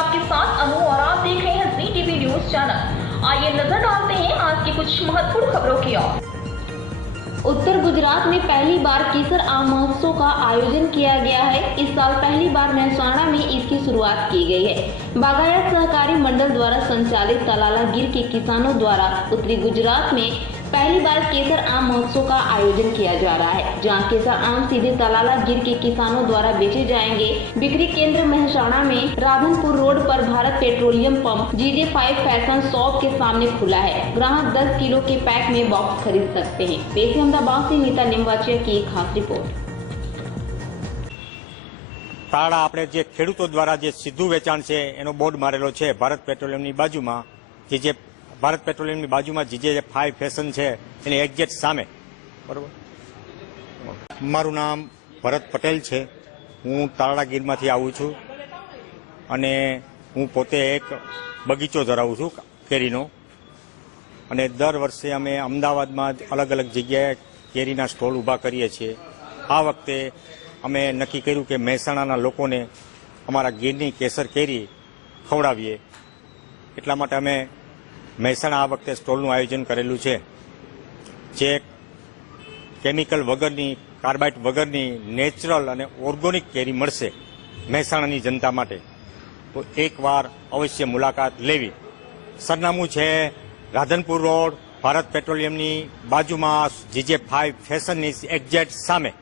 आपके साथ अनु और आप देख रहे हैं जी टीवी न्यूज चैनल। आइए नजर डालते हैं आज की कुछ महत्वपूर्ण खबरों की ओर। उत्तर गुजरात में पहली बार केसर आम महोत्सव का आयोजन किया गया है। इस साल पहली बार मेहसाणा में इसकी शुरुआत की गई है। बागायत सहकारी मंडल द्वारा संचालित तलाला गिर के किसानों द्वारा उत्तरी गुजरात में पहली बार केसर आम महोत्सव का आयोजन किया जा रहा है, जहां केसर आम सीधे तलाला गिर के किसानों द्वारा बेचे जाएंगे। बिक्री केंद्र मेहसाणा में राधनपुर रोड पर Bharat petroleum pump GJ5 fashion shop के सामने खुला है। ग्राहक 10 किलो के पैक में बॉक्स खरीद सकते हैं। पेश है अहमदाबाद से नीता निम्बाचिया की एक खास रिपोर्ट। તાળા આપણે જે ખેડૂતો દ્વારા જે સીધું વેચાણ છે એનો બોર્ડ મારેલો છે ભારત પેટ્રોલિયમની બાજુમાં, જે ભારત પેટ્રોલિયમની બાજુમાં GJ5 ફેશન છે એની એક્ઝેક્ટ સામે, બરોબર। મારું નામ ભરત પટેલ છે, હું તાળાગીરમાંથી આવું છું અને હું પોતે એક બગીચો ધરાવું છું કેરીનો, અને દર વર્ષે અમે અમદાવાદમાં અલગ અલગ જગ્યાએ કેરીના સ્ટોલ ઊભા કરીએ છીએ। આ વખતે અમે નક્કી કર્યું કે મહેસાણાના લોકોને અમારા ગીરની કેસર કેરી ખવડાવીએ, એટલા માટે અમે મહેસાણા આ વખતે સ્ટોલનું આયોજન કરેલું છે, જે કેમિકલ વગરની, કાર્બાઇડ વગરની નેચરલ અને ઓર્ગેનિક કેરી મળશે મહેસાણાની જનતા માટે। તો એકવાર અવશ્ય મુલાકાત લેવી। સરનામું છે રાધનપુર રોડ, ભારત પેટ્રોલિયમની બાજુમાં GJ5 ફેશનની એક્ઝેક્ટ સામે।